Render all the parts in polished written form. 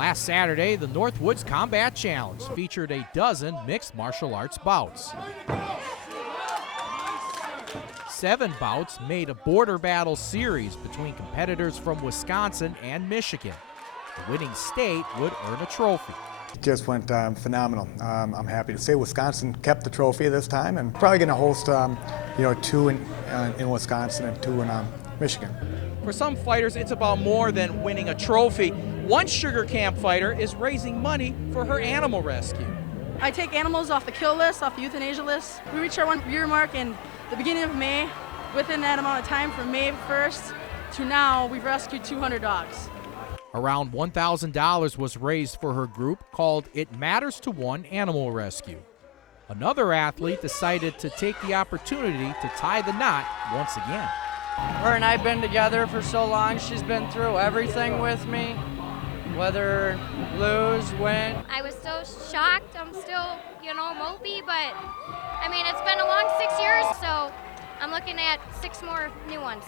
Last Saturday, the Northwoods Combat Challenge featured a dozen mixed martial arts bouts. 7 bouts made a border battle series between competitors from Wisconsin and Michigan. The winning state would earn a trophy. It just went phenomenal. I'm happy to say Wisconsin kept the trophy this time, and probably going to host 2 in Wisconsin and 2 in Michigan. For some fighters, it's about more than winning a trophy. One Sugar Camp fighter is raising money for her animal rescue. I take animals off the kill list, off the euthanasia list. We reached our 1-year mark in the beginning of May. Within that amount of time, from May 1st to now, we've rescued 200 dogs. Around $1,000 was raised for her group called It Matters to One Animal Rescue. Another athlete decided to take the opportunity to tie the knot once again. Her and I have been together for so long. She's been through everything with me, whether lose, win. I was so shocked. I'm still, mopey, but I mean, it's been a long 6 years, so I'm looking at 6 more new ones.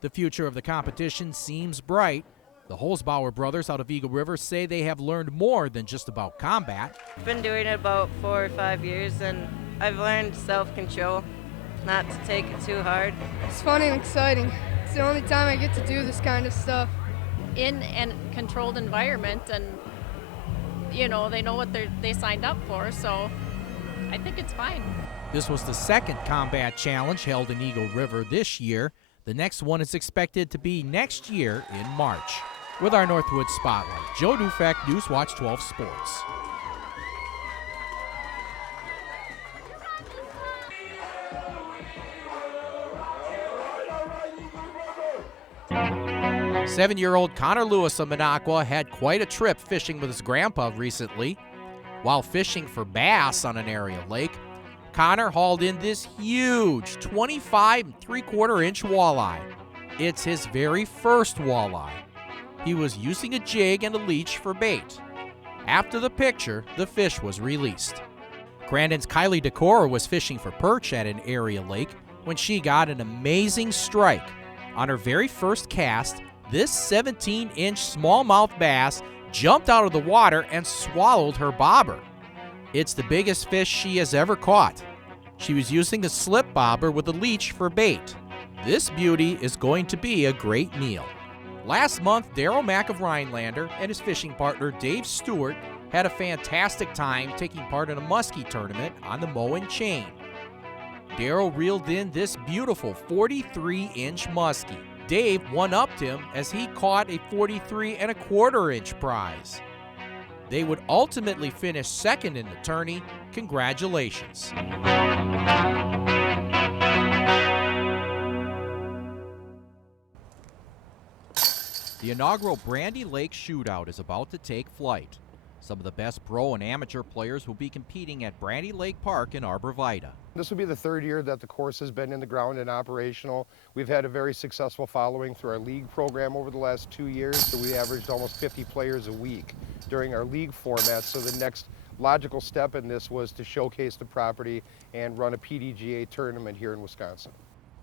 The future of the competition seems bright. The Holzbauer brothers out of Eagle River say they have learned more than just about combat. I've been doing it about 4 or 5 years, and I've learned self-control, not to take it too hard. It's fun and exciting. It's the only time I get to do this kind of stuff. In a controlled environment, and they know what they signed up for, so I think it's fine. This was the second combat challenge held in Eagle River this year. The next one is expected to be next year in March. With our Northwoods Spotlight, Joe Dufek, Newswatch 12 Sports. Seven-year-old Connor Lewis of Minocqua had quite a trip fishing with his grandpa recently. While fishing for bass on an area lake, Connor hauled in this huge 25 3/4-inch walleye. It's his very first walleye. He was using a jig and a leash for bait. After the picture, the fish was released. Crandon's Kylie Decora was fishing for perch at an area lake when she got an amazing strike. On her very first cast, this 17-inch smallmouth bass jumped out of the water and swallowed her bobber. It's the biggest fish she has ever caught. She was using a slip bobber with a leash for bait. This beauty is going to be a great meal. Last month, Darryl Mack of Rhinelander and his fishing partner Dave Stewart had a fantastic time taking part in a muskie tournament on the Moen Chain. Darryl reeled in this beautiful 43-inch muskie. Dave one-upped him as he caught a 43-1/4-inch prize. They would ultimately finish second in the tourney. Congratulations. The inaugural Brandy Lake Shootout is about to take flight. Some of the best pro and amateur players will be competing at Brandy Lake Park in Arborvita. This will be the 3rd year that the course has been in the ground and operational. We've had a very successful following through our league program over the last 2 years. So we averaged almost 50 players a week during our league format. So the next logical step in this was to showcase the property and run a PDGA tournament here in Wisconsin.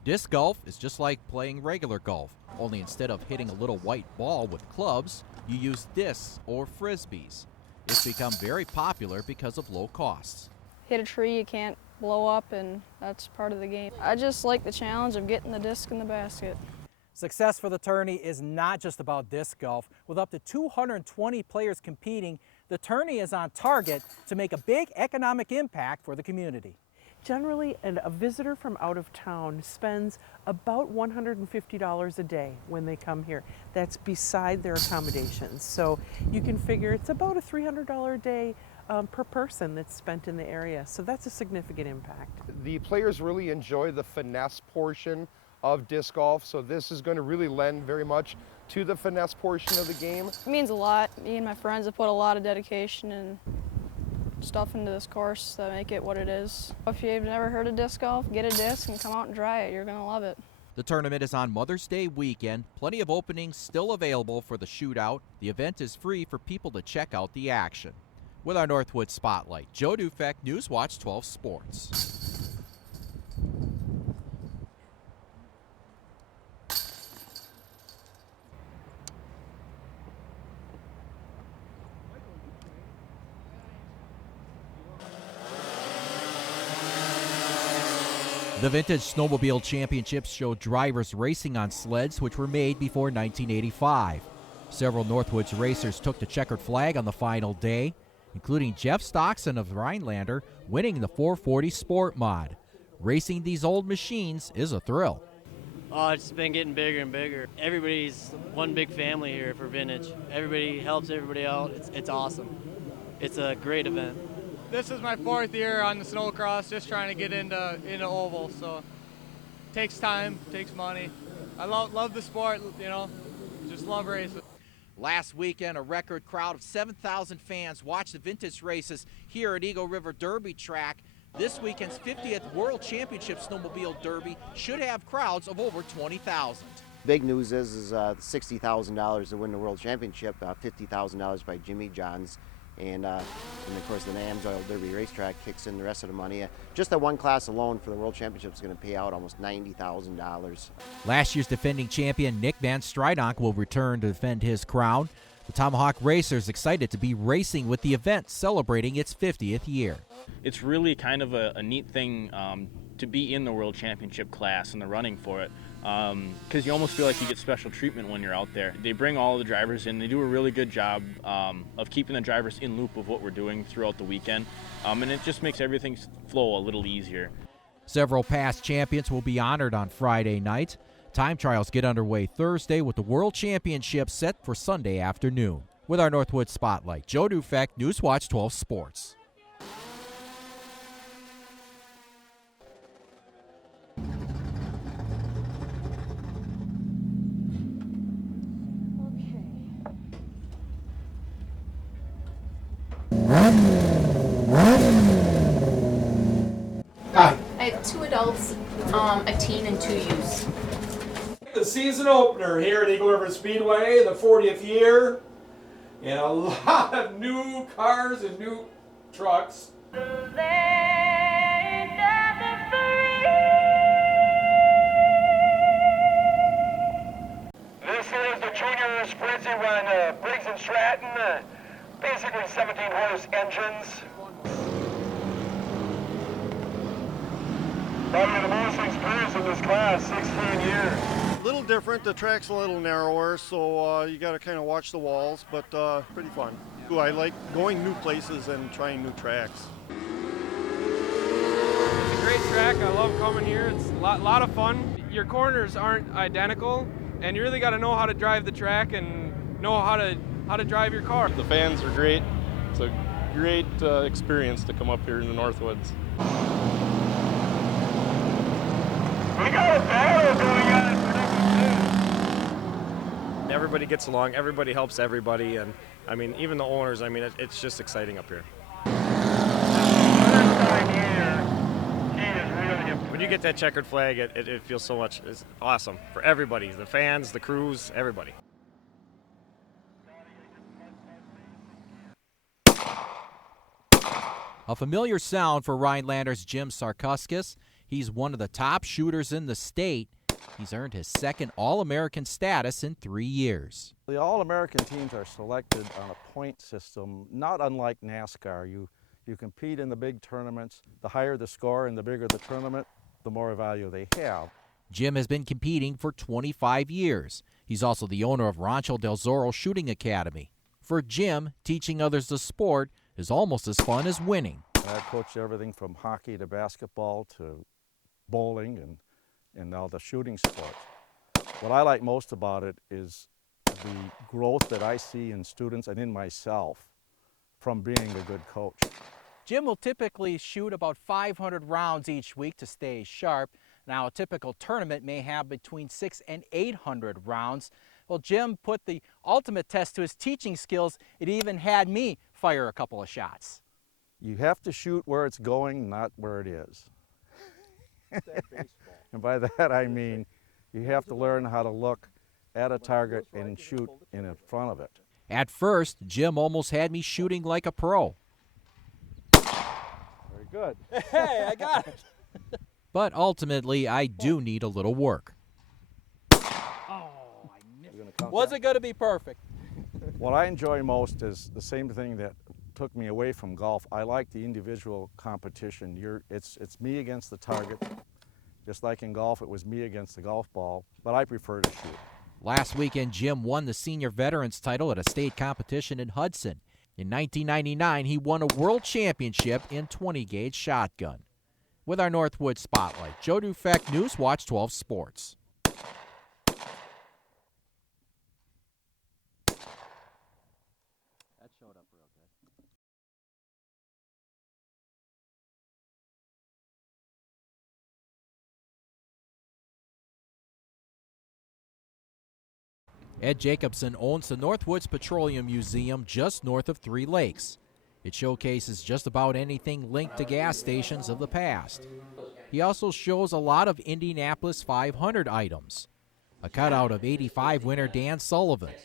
Disc golf is just like playing regular golf, only instead of hitting a little white ball with clubs, you use discs or frisbees. It's become very popular because of low costs. Hit a tree you can't blow up, and that's part of the game. I just like the challenge of getting the disc in the basket. Success for the tourney is not just about disc golf. With up to 220 players competing, the tourney is on target to make a big economic impact for the community. Generally, a visitor from out of town spends about $150 a day when they come here. That's beside their accommodations. So you can figure it's about a $300 a day per person that's spent in the area. So that's a significant impact. The players really enjoy the finesse portion of disc golf, so this is going to really lend very much to the finesse portion of the game. It means a lot. Me and my friends have put a lot of dedication and stuff into this course that make it what it is. If you've never heard of disc golf, get a disc and come out and try it. You're going to love it. The tournament is on Mother's Day weekend. Plenty of openings still available for the shootout. The event is free for people to check out the action. With our Northwoods Spotlight, Joe Dufek, Newswatch 12 Sports. The Vintage Snowmobile Championships show drivers racing on sleds which were made before 1985. Several Northwoods racers took the checkered flag on the final day, including Jeff Stockson of Rhinelander winning the 440 Sport Mod. Racing these old machines is a thrill. Oh, it's been getting bigger and bigger. Everybody's one big family here for vintage. Everybody helps everybody out. It's awesome. It's a great event. This is my 4th year on the snowcross, just trying to get into oval. So it takes time, takes money. I love the sport, you know, just love racing. Last weekend, a record crowd of 7,000 fans watched the vintage races here at Eagle River Derby track. This weekend's 50th World Championship Snowmobile Derby should have crowds of over 20,000. Big news is $60,000 to win the World Championship, $50,000 by Jimmy Johns, and of course the Amsoil Derby racetrack kicks in the rest of the money. Just that one class alone for the World Championship is going to pay out almost $90,000. Last year's defending champion Nick Van Stridonk will return to defend his crown. The Tomahawk Racers excited to be racing with the event celebrating its 50th year. It's really kind of a neat thing to be in the World Championship class and the running for it, because you almost feel like you get special treatment when you're out there. They bring all the drivers in. They do a really good job of keeping the drivers in loop of what we're doing throughout the weekend, and it just makes everything flow a little easier. Several past champions will be honored on Friday night. Time trials get underway Thursday with the World Championship set for Sunday afternoon. With our Northwoods Spotlight, Joe Dufek, Newswatch 12 Sports. Hi. I have 2 adults, a teen, and 2 youths. The season opener here at Eagle River Speedway, the 40th year, and a lot of new cars and new trucks. This is the junior sprints on Briggs and Stratton, basically 17-horse engines. Probably the most experienced in this class, 16 years. A little different, the track's a little narrower, so you got to kind of watch the walls, but pretty fun. I like going new places and trying new tracks. It's a great track, I love coming here, it's a lot of fun. Your corners aren't identical, and you really got to know how to drive the track and know how to drive your car. The fans are great, it's a great experience to come up here in the Northwoods. We got a battle going on. Everybody gets along, everybody helps everybody, and I mean, even the owners, I mean, it's just exciting up here. When you get that checkered flag, it feels so much, it's awesome for everybody, the fans, the crews, everybody. A familiar sound for Rhinelander's Jim Sarkuskis. He's one of the top shooters in the state. He's earned his second All-American status in 3 years. The All-American teams are selected on a point system, not unlike NASCAR. You compete in the big tournaments. The higher the score and the bigger the tournament, the more value they have. Jim has been competing for 25 years. He's also the owner of Rancho del Zorro Shooting Academy. For Jim, teaching others the sport is almost as fun as winning. I coached everything from hockey to basketball to bowling and now the shooting sports. What I like most about it is the growth that I see in students and in myself from being a good coach. Jim will typically shoot about 500 rounds each week to stay sharp. Now, a typical tournament may have between 600 and 800 rounds. Well, Jim put the ultimate test to his teaching skills. It even had me fire a couple of shots. You have to shoot where it's going, not where it is. And by that I mean you have to learn how to look at a target and shoot in front of it. At first, Jim almost had me shooting like a pro. Very good. Hey, I got it. But ultimately, I do need a little work. Oh, I missed. Wasn't going to be perfect. What I enjoy most is the same thing that took me away from golf. I like the individual competition. It's me against the target, Just like in golf, it was me against the golf ball, but I prefer to shoot. Last weekend, Jim won the senior veterans title at a state competition in Hudson. In 1999, he won a world championship in 20-gauge shotgun. With our Northwood Spotlight, Joe Dufek, News Watch 12 Sports. That showed up real good. Ed Jacobson owns the Northwoods Petroleum Museum just north of Three Lakes. It showcases just about anything linked to gas stations of the past. He also shows a lot of Indianapolis 500 items. A cutout of '85 winner Dan Sullivan,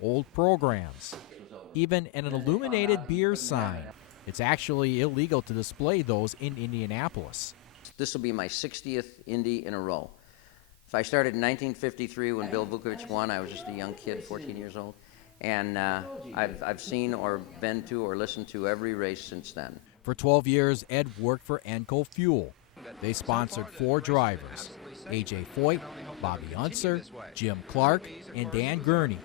old programs, even an illuminated beer sign. It's actually illegal to display those in Indianapolis. This will be my 60th Indy in a row. So I started in 1953 when Bill Vukovich won. I was just a young kid, 14 years old. And I've seen or been to or listened to every race since then. For 12 years, Ed worked for Enco Fuel. They sponsored 4 drivers, A.J. Foyt, Bobby Unser, Jim Clark, and Dan Gurney.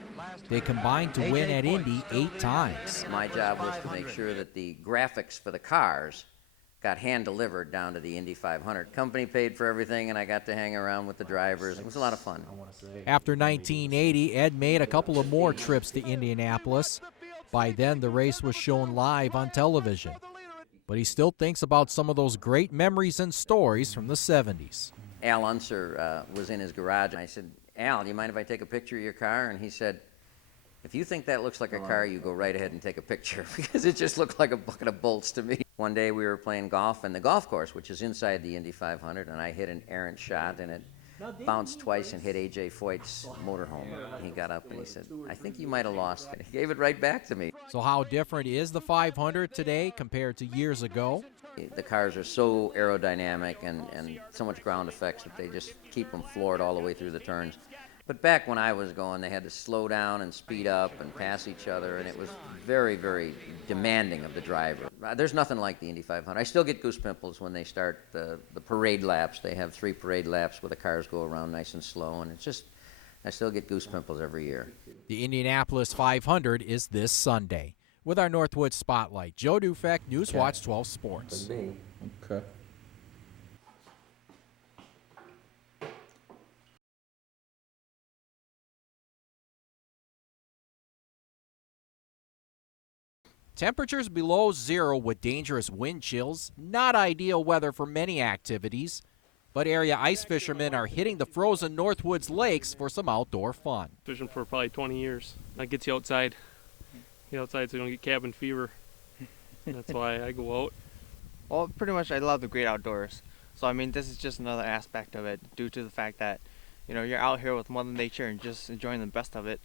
They combined to win at Indy 8 times. My job was to make sure that the graphics for the cars got hand-delivered down to the Indy 500. Company paid for everything, and I got to hang around with the drivers. It was a lot of fun. After 1980, Ed made a couple of more trips to Indianapolis. By then, the race was shown live on television. But he still thinks about some of those great memories and stories from the 70s. Al Unser was in his garage, and I said, Al, do you mind if I take a picture of your car? And he said, if you think that looks like a car, you go right ahead and take a picture, because it just looked like a bucket of bolts to me. One day we were playing golf in the golf course, which is inside the Indy 500, and I hit an errant shot, and it bounced twice and hit A.J. Foyt's motorhome. He got up and he said, I think you might have lost it. He gave it right back to me. So how different is the 500 today compared to years ago? The cars are so aerodynamic and so much ground effects that they just keep them floored all the way through the turns. But back when I was going, they had to slow down and speed up and pass each other, and it was very, very demanding of the driver. There's nothing like the Indy 500. I still get goose pimples when they start the parade laps. They have 3 parade laps where the cars go around nice and slow, and it's just, I still get goose pimples every year. The Indianapolis 500 is this Sunday. With our Northwood Spotlight, Joe Dufek, News Watch 12 Sports. Okay. Temperatures below 0 with dangerous wind chills, not ideal weather for many activities, but area ice fishermen are hitting the frozen Northwoods lakes for some outdoor fun. Fishing for probably 20 years. That gets you outside. Get outside so you don't get cabin fever. That's why I go out. Well, pretty much I love the great outdoors. So I mean, this is just another aspect of it due to the fact that, you know, you're out here with Mother Nature and just enjoying the best of it.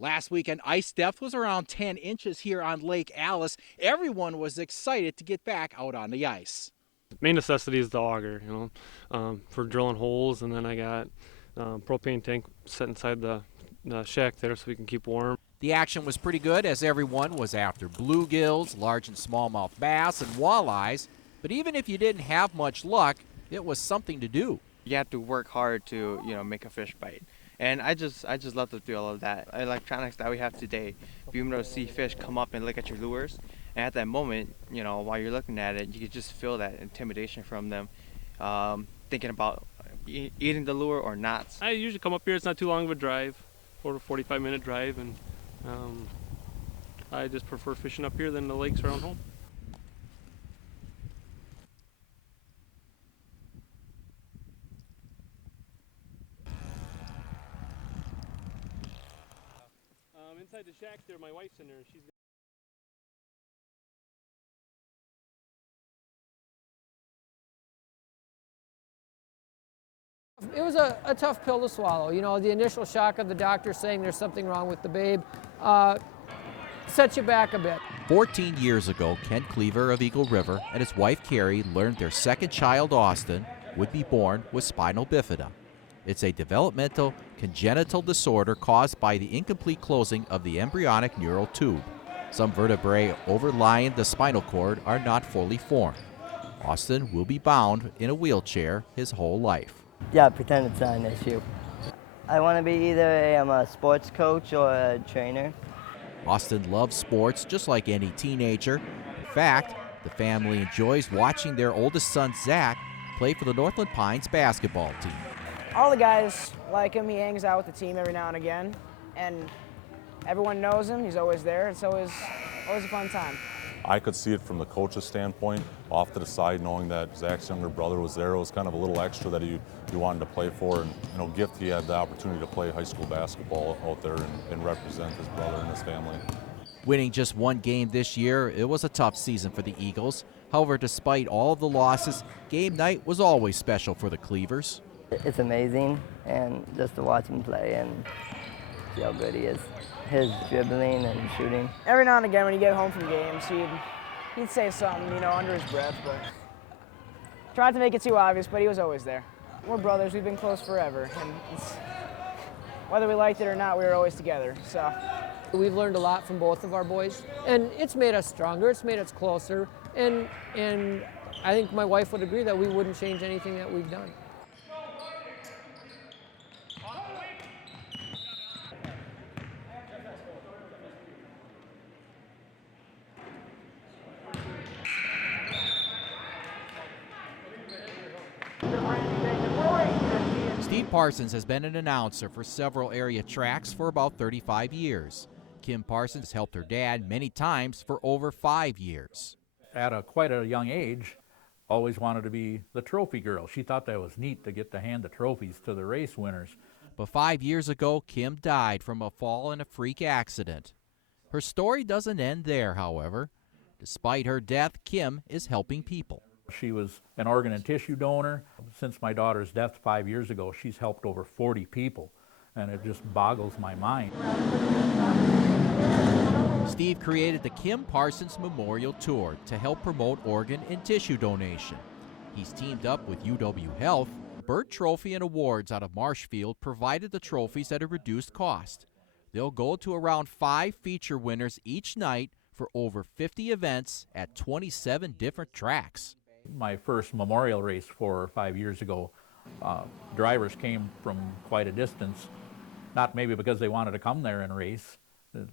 Last weekend, ice depth was around 10 inches here on Lake Alice. Everyone was excited to get back out on the ice. Main necessity is the auger, you know, for drilling holes, and then I got propane tank set inside the shack there so we can keep warm. The action was pretty good as everyone was after bluegills, large and smallmouth bass, and walleyes. But even if you didn't have much luck, it was something to do. You have to work hard to, you know, make a fish bite. And I just love the thrill of that. Electronics that we have today, being able to see fish come up and look at your lures. And at that moment, you know, while you're looking at it, you can just feel that intimidation from them, thinking about eating the lure or not. I usually come up here, it's not too long of a drive, 40 to 45-minute drive, and I just prefer fishing up here than the lakes around home. Inside the shack there, my wife's in there. It was a tough pill to swallow. You know, the initial shock of the doctor saying there's something wrong with the babe sets you back a bit. 14 years ago, Ken Cleaver of Eagle River and his wife Carrie learned their second child, Austin, would be born with spinal bifida. It's a developmental congenital disorder caused by the incomplete closing of the embryonic neural tube. Some vertebrae overlying the spinal cord are not fully formed. Austin will be bound in a wheelchair his whole life. Yeah, pretend it's not an issue. I want to be either a sports coach or a trainer. Austin loves sports just like any teenager. In fact, the family enjoys watching their oldest son, Zach, play for the Northland Pines basketball team. All the guys like him. He hangs out with the team every now and again, and everyone knows him. He's always there. It's always a fun time. I could see it from the coach's standpoint, off to the side, knowing that Zach's younger brother was there. It was kind of a little extra that he wanted to play for, and gift he had the opportunity to play high school basketball out there and represent his brother and his family. Winning just one game this year, it was a tough season for the Eagles. However, despite all of the losses, game night was always special for the Cleavers. It's amazing, and just to watch him play and see how good he is. His dribbling and shooting. Every now and again when you get home from games, he'd say something, under his breath, but tried to make it too obvious, but he was always there. We're brothers, we've been close forever, and whether we liked it or not, we were always together, so. We've learned a lot from both of our boys, and it's made us stronger, it's made us closer, and I think my wife would agree that we wouldn't change anything that we've done. Steve Parsons has been an announcer for several area tracks for about 35 years. Kim Parsons helped her dad many times for over 5 years. At quite a young age, always wanted to be the trophy girl. She thought that was neat to get to hand the trophies to the race winners. But 5 years ago, Kim died from a fall in a freak accident. Her story doesn't end there, however. Despite her death, Kim is helping people. She was an organ and tissue donor. Since my daughter's death 5 years ago, she's helped over 40 people, and it just boggles my mind. Steve created the Kim Parsons Memorial Tour to help promote organ and tissue donation. He's teamed up with UW Health. Burt Trophy and Awards out of Marshfield provided the trophies at a reduced cost. They'll go to around 5 feature winners each night for over 50 events at 27 different tracks. My first memorial race 4 or 5 years ago, drivers came from quite a distance, not maybe because they wanted to come there and race,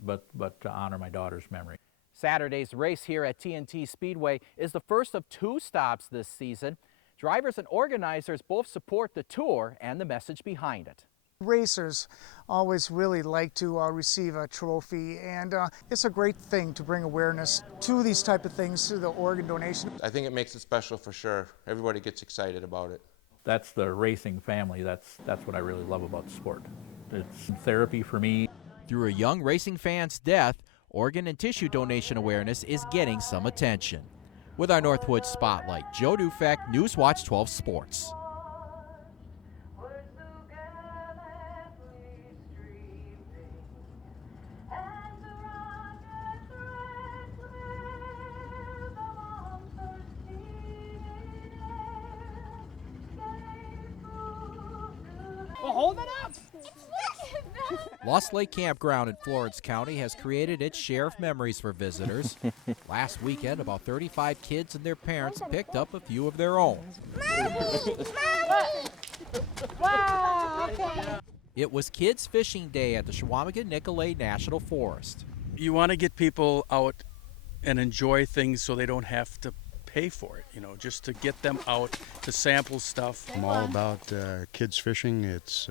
but to honor my daughter's memory. Saturday's race here at TNT Speedway is the first of 2 stops this season. Drivers and organizers both support the tour and the message behind it. Racers always really like to receive a trophy, and it's a great thing to bring awareness to these type of things, to the organ donation. I think it makes it special for sure. Everybody gets excited about it. That's the racing family. That's what I really love about the sport. It's therapy for me. Through a young racing fan's death, organ and tissue donation awareness is getting some attention. With our Northwood Spotlight, Joe Dufek, Newswatch 12 Sports. Well, hold it up! Lost Lake Campground in Florence County has created its share of memories for visitors. Last weekend, about 35 kids and their parents picked up a few of their own. Wow, okay. It was Kids Fishing Day at the Chequamegon-Nicolet National Forest. You want to get people out and enjoy things so they don't have to pay for it, just to get them out to sample stuff. I'm all about kids fishing. It's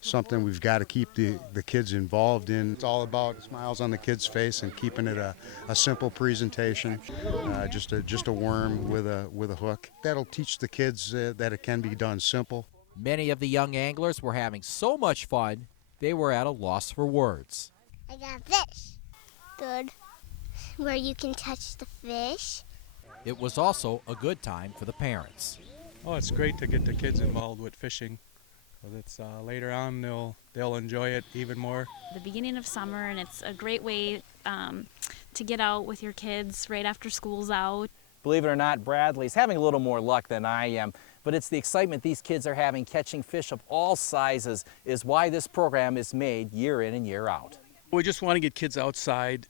something we've got to keep the kids involved in. It's all about smiles on the kids' face and keeping it a simple presentation, just a worm with a hook. That'll teach the kids that it can be done simple. Many of the young anglers were having so much fun, they were at a loss for words. I got fish. Good. Where you can touch the fish. It was also a good time for the parents. Oh, it's great to get the kids involved with fishing, because it's later on they'll enjoy it even more. The beginning of summer, and it's a great way to get out with your kids right after school's out. Believe it or not, Bradley's having a little more luck than I am, but it's the excitement these kids are having catching fish of all sizes is why this program is made year in and year out. We just want to get kids outside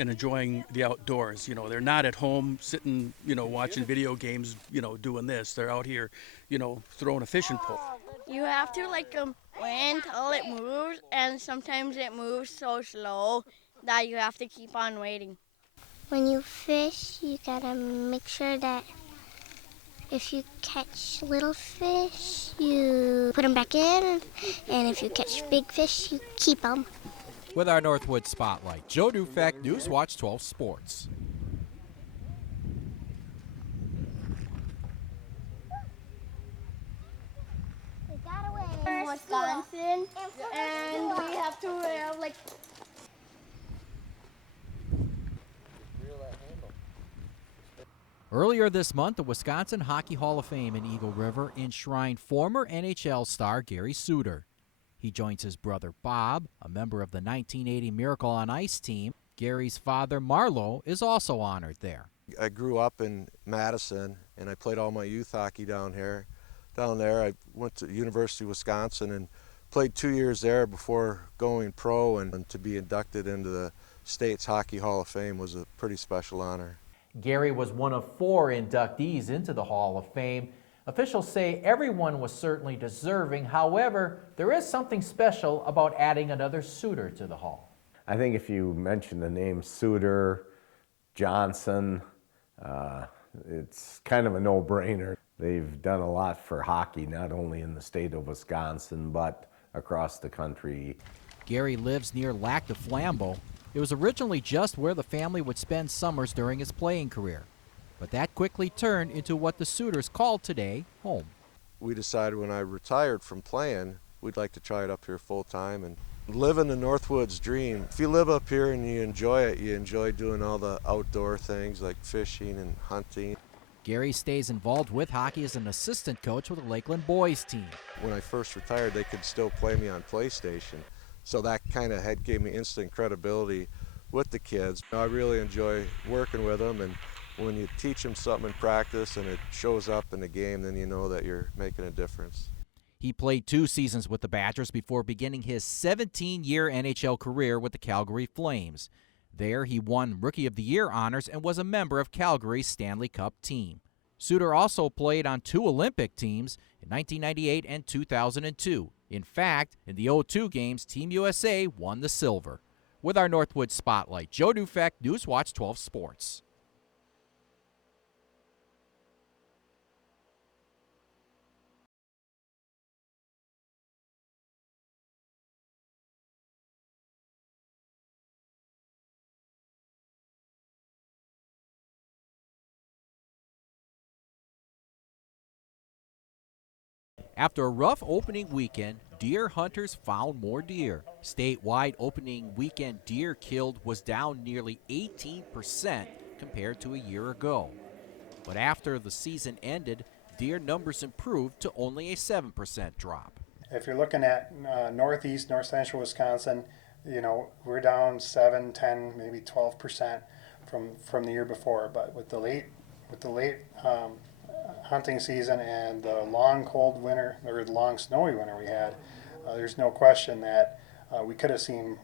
and enjoying the outdoors. You know, they're not at home sitting, you know, watching video games, you know, doing this. They're out here, you know, throwing a fishing pole. You have to wait until it moves, and sometimes it moves so slow that you have to keep on waiting. When you fish, you gotta make sure that if you catch little fish, you put them back in, and if you catch big fish, you keep them. With our Northwood Spotlight, Joe Dufek, Newswatch 12 Sports. In Wisconsin, and we have to wear like. Earlier this month, the Wisconsin Hockey Hall of Fame in Eagle River enshrined former NHL star Gary Suter. He joins his brother Bob, a member of the 1980 Miracle on Ice team. Gary's father, Marlo, is also honored there. I grew up in Madison, and I played all my youth hockey down there. I went to University of Wisconsin and played 2 years there before going pro, and to be inducted into the state's Hockey Hall of Fame was a pretty special honor. Gary was one of 4 inductees into the Hall of Fame. Officials say everyone was certainly deserving. However, there is something special about adding another Suter to the Hall. I think if you mention the name Suter, Johnson, it's kind of a no-brainer. They've done a lot for hockey, not only in the state of Wisconsin, but across the country. Gary lives near Lac de Flambeau. It was originally just where the family would spend summers during his playing career. But that quickly turned into what the Suters call today home. We decided when I retired from playing, we'd like to try it up here full time and living the Northwoods dream. If you live up here and you enjoy it, you enjoy doing all the outdoor things like fishing and hunting. Gary stays involved with hockey as an assistant coach with the Lakeland boys team. When I first retired, they could still play me on PlayStation. So that kind of gave me instant credibility with the kids. I really enjoy working with them, and when you teach them something in practice and it shows up in the game, then you know that you're making a difference. He played 2 seasons with the Badgers before beginning his 17-year NHL career with the Calgary Flames. There, he won Rookie of the Year honors and was a member of Calgary's Stanley Cup team. Suter also played on 2 Olympic teams in 1998 and 2002. In fact, in the 2002 games, Team USA won the silver. With our Northwood Spotlight, Joe Dufek, Newswatch 12 Sports. After a rough opening weekend, deer hunters found more deer. Statewide opening weekend deer killed was down nearly 18% compared to a year ago. But after the season ended, deer numbers improved to only a 7% drop. If you're looking at northeast, north central Wisconsin, you know, we're down 7, 10, maybe 12% from the year before. But with the late hunting season and the long cold winter, or the long snowy winter we had, there's no question that we could have seen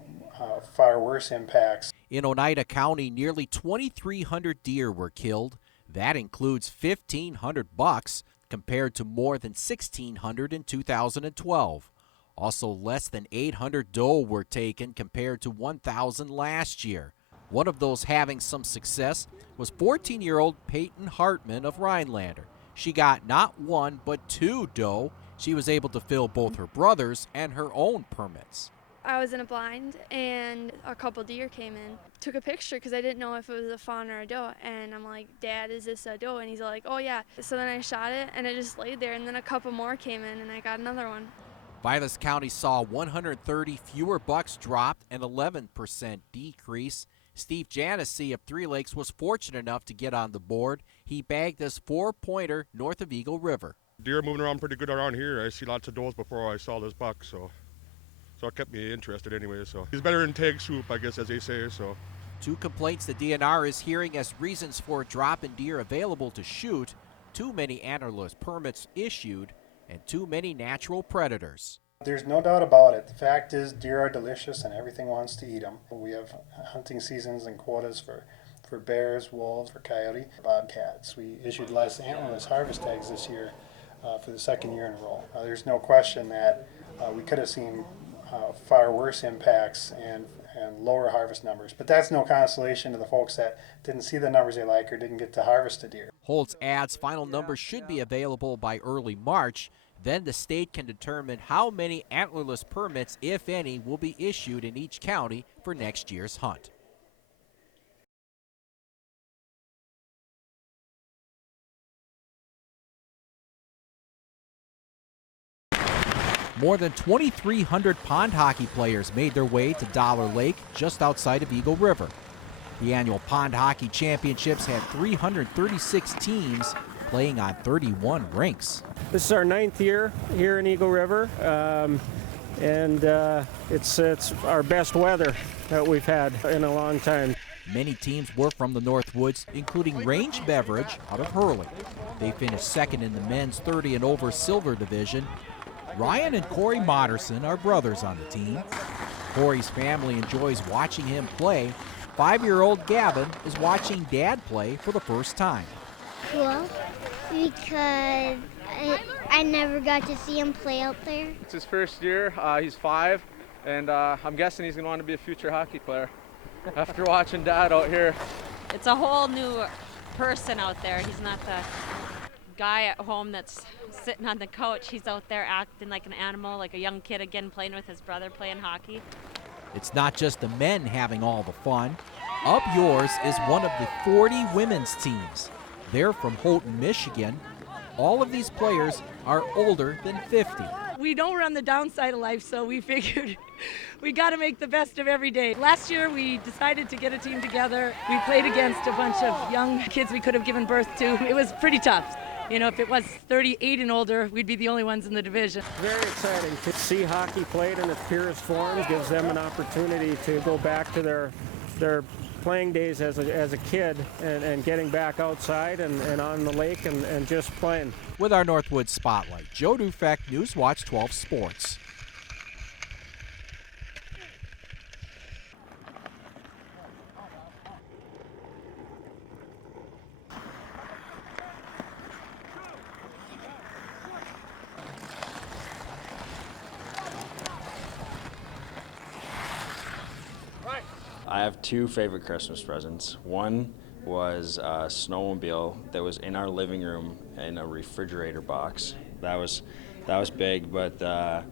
far worse impacts. In Oneida County, nearly 2,300 deer were killed. That includes 1,500 bucks compared to more than 1,600 in 2012. Also, less than 800 doe were taken compared to 1,000 last year. One of those having some success was 14-year-old Peyton Hartman of Rhinelander. She got not 1 but 2 doe. She was able to fill both her brother's and her own permits. I was in a blind and a couple deer came in. Took a picture because I didn't know if it was a fawn or a doe. And I'm like, Dad, is this a doe? And he's like, oh yeah. So then I shot it and it just laid there, and then a couple more came in and I got another one. Vilas County saw 130 fewer bucks dropped, an 11% decrease. Steve Janessi of Three Lakes was fortunate enough to get on the board. He bagged this 4-pointer north of Eagle River. Deer moving around pretty good around here. I see lots of does before I saw this buck, so it kept me interested anyway. So he's better than tag swoop, I guess, as they say. So 2 complaints the DNR is hearing as reasons for a drop in deer available to shoot: too many antlerless permits issued and too many natural predators. There's no doubt about it. The fact is, deer are delicious and everything wants to eat them. We have hunting seasons and quotas for bears, wolves, for coyote, bobcats. We issued less antlerless harvest tags this year for the second year in a row. There's no question that we could have seen far worse impacts and lower harvest numbers. But that's no consolation to the folks that didn't see the numbers they like or didn't get to harvest a deer. Holtz adds final numbers should be available by early March. Then the state can determine how many antlerless permits, if any, will be issued in each county for next year's hunt. More than 2,300 pond hockey players made their way to Dollar Lake just outside of Eagle River. The annual Pond Hockey Championships had 336 teams playing on 31 rinks. This is our 9th year here in Eagle River, and it's our best weather that we've had in a long time. Many teams were from the Northwoods, including Range Beverage out of Hurley. They finished second in the men's 30 and over silver division. Ryan and Corey Moderson are brothers on the team. Corey's family enjoys watching him play. 5-year-old Gavin is watching Dad play for the first time. Cool, because I never got to see him play out there. It's his first year. He's 5, and I'm guessing he's going to want to be a future hockey player after watching Dad out here. It's a whole new person out there. He's not the guy at home that's sitting on the couch. He's out there acting like an animal, like a young kid again, playing with his brother, playing hockey. It's not just the men having all the fun. Up Yours is one of the 40 women's teams. They're from Houghton, Michigan. All of these players are older than 50. We know we're on the downside of life, so we figured we got to make the best of every day. Last year, we decided to get a team together. We played against a bunch of young kids we could have given birth to. It was pretty tough. You know, if it was 38 and older, we'd be the only ones in the division. Very exciting to see hockey played in its purest form. It gives them an opportunity to go back to their playing days as a kid and getting back outside and on the lake and just playing. With our Northwoods Spotlight, Joe Dufek, Newswatch 12 Sports. I have 2 favorite Christmas presents. One was a snowmobile that was in our living room in a refrigerator box. That was big, but the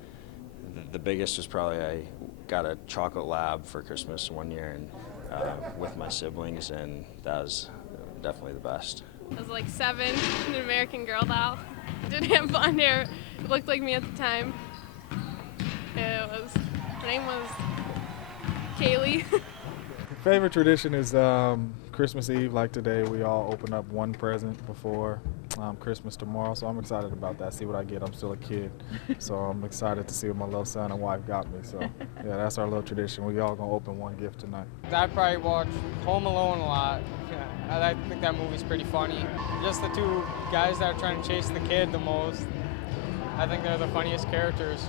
biggest was probably I got a chocolate lab for Christmas one year and with my siblings, and that was definitely the best. I was like 7, an American Girl doll. Didn't have blonde hair. It looked like me at the time. Her name was Kaylee. Favorite tradition is Christmas Eve. Like today, we all open up one present before Christmas tomorrow, so I'm excited about that. See what I get. I'm still a kid, so I'm excited to see what my little son and wife got me. So yeah, that's our little tradition. We all gonna open one gift tonight. I probably watch Home Alone a lot. I think that movie's pretty funny. Just the 2 guys that are trying to chase the kid the most. I think they're the funniest characters.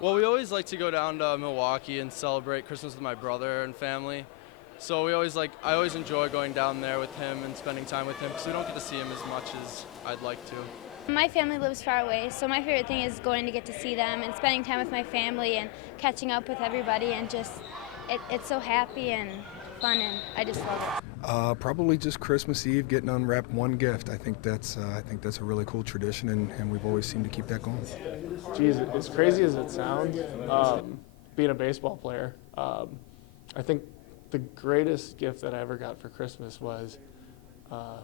Well, we always like to go down to Milwaukee and celebrate Christmas with my brother and family. So I always enjoy going down there with him and spending time with him because we don't get to see him as much as I'd like to. My family lives far away, so my favorite thing is going to get to see them and spending time with my family and catching up with everybody, and just it's so happy and fun, and I just love it. Probably just Christmas Eve, getting to unwrap one gift. I think that's a really cool tradition, and we've always seemed to keep that going. Geez, as crazy as it sounds, being a baseball player, I think the greatest gift that I ever got for Christmas was a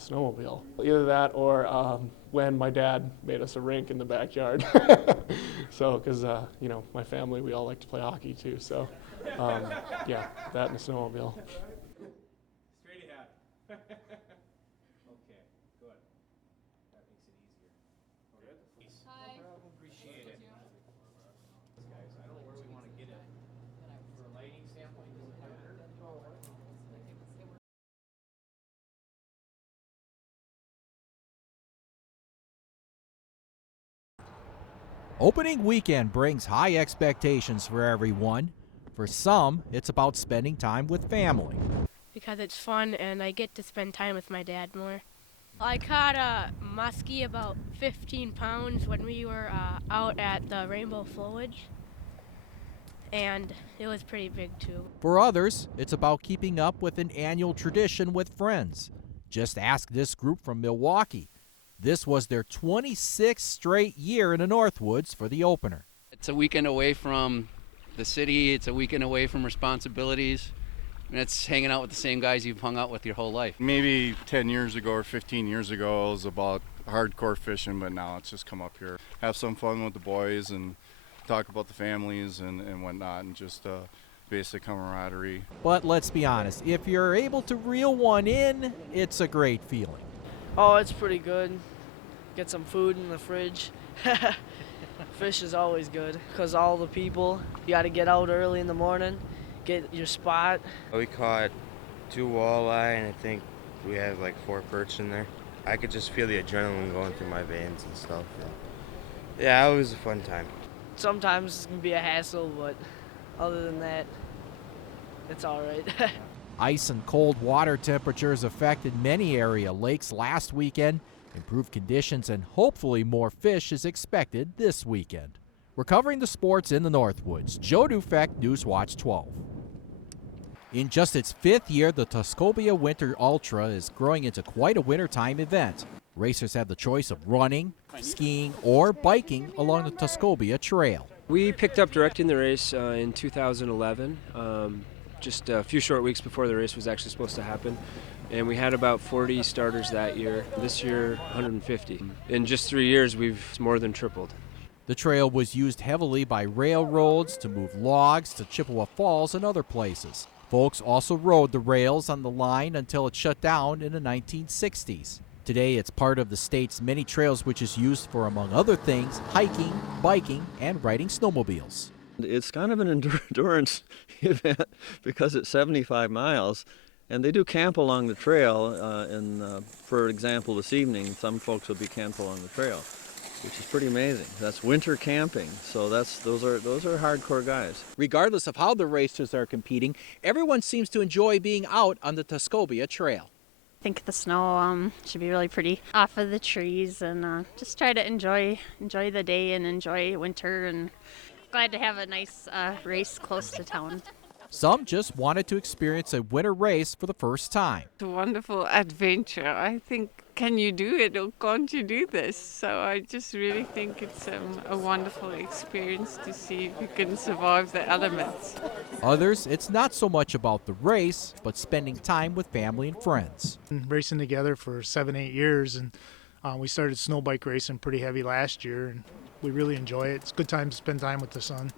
snowmobile. Either that or when my dad made us a rink in the backyard. So, because my family, we all like to play hockey too. So, yeah, that and a snowmobile. Straight ahead. Okay, good. That makes it easier. Good? Hi. Appreciate it. Guys, I don't know where we want to get it. For a lighting standpoint, does it matter? Opening weekend brings high expectations for everyone. For some, it's about spending time with family. Because it's fun and I get to spend time with my dad more. I caught a muskie about 15 pounds when we were out at the Rainbow Flowage, and it was pretty big too. For others, it's about keeping up with an annual tradition with friends. Just ask this group from Milwaukee. This was their 26th straight year in the Northwoods for the opener. It's a weekend away from the city. It's a weekend away from responsibilities. And it's hanging out with the same guys you've hung out with your whole life. Maybe 10 years ago or 15 years ago, it was about hardcore fishing, but now it's just come up here. Have some fun with the boys and talk about the families and whatnot, and just basic camaraderie. But let's be honest, if you're able to reel one in, it's a great feeling. Oh, it's pretty good. Get some food in the fridge. Fish is always good because all the people, you got to get out early in the morning, get your spot. We caught 2 walleye and I think we had like 4 perch in there. I could just feel the adrenaline going through my veins and stuff. Yeah, it was a fun time. Sometimes it can be a hassle, but other than that, it's all right. Ice and cold water temperatures affected many area lakes last weekend. Improved conditions and hopefully more fish is expected this weekend. We're covering the sports in the Northwoods. Joe Dufek, Newswatch 12. In just its 5th year, the Tuscobia Winter Ultra is growing into quite a wintertime event. Racers have the choice of running, skiing, or biking along the Tuscobia Trail. We picked up directing the race in 2011, just a few short weeks before the race was actually supposed to happen. And we had about 40 starters that year. This year, 150. In just 3 years, we've more than tripled. The trail was used heavily by railroads to move logs to Chippewa Falls and other places. Folks also rode the rails on the line until it shut down in the 1960s. Today, it's part of the state's many trails, which is used for, among other things, hiking, biking, and riding snowmobiles. It's kind of an endurance event because it's 75 miles. And they do camp along the trail, for example, this evening, some folks will be camped along the trail, which is pretty amazing. That's winter camping, so those are hardcore guys. Regardless of how the racers are competing, everyone seems to enjoy being out on the Tuscobia Trail. I think the snow should be really pretty off of the trees, and just try to enjoy the day and enjoy winter, and glad to have a nice race close to town. Some just wanted to experience a winter race for the first time. It's a wonderful adventure. I think, can you do it or can't you do this? So I just really think it's a wonderful experience to see if you can survive the elements. Others, it's not so much about the race, but spending time with family and friends. Racing together for 7-8 years, and we started snow bike racing pretty heavy last year, and we really enjoy it. It's a good time to spend time with the son.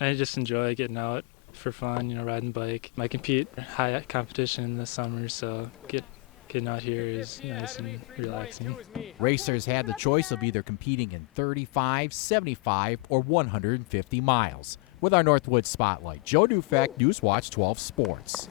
I just enjoy getting out for fun, riding bike. I compete high competition in the summer, so getting out here is nice and relaxing. Racers had the choice of either competing in 35, 75, or 150 miles. With our Northwoods Spotlight, Joe Dufek, Newswatch 12 Sports.